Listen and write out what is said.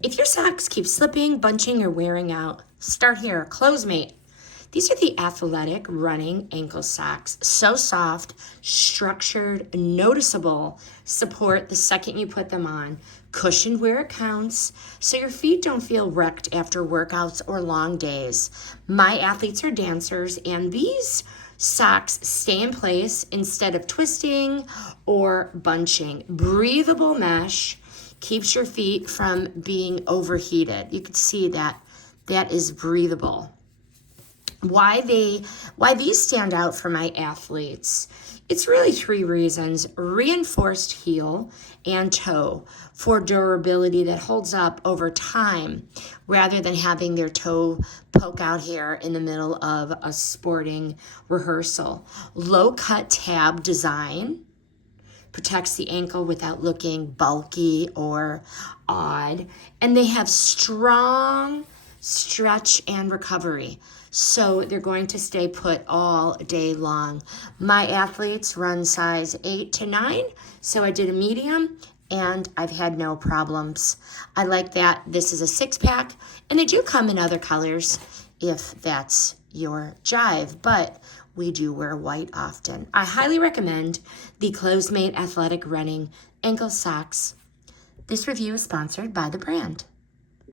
If your socks keep slipping, bunching, or wearing out, start here. CLOSEMATE. These are the athletic running ankle socks. So soft, structured, noticeable. Support the second you put them on. Cushioned where it counts, so your feet don't feel wrecked after workouts or long days. My athletes are dancers, and these socks stay in place instead of twisting or bunching. Breathable mesh keeps your feet from being overheated. You can see that is breathable. Why these stand out for my athletes? It's really 3 reasons. Reinforced heel and toe for durability that holds up over time rather than having their toe poke out here in the middle of a sporting rehearsal. Low cut tab design protects the ankle without looking bulky or odd. And they have strong stretch and recovery. So they're going to stay put all day long. My athletes run size 8 to 9, so I did a medium and I've had no problems. I like that this is a 6-pack, and they do come in other colors if that's your jive, but we do wear white often. I highly recommend the CLOSEMATE Athletic Running Ankle Socks. This review is sponsored by the brand.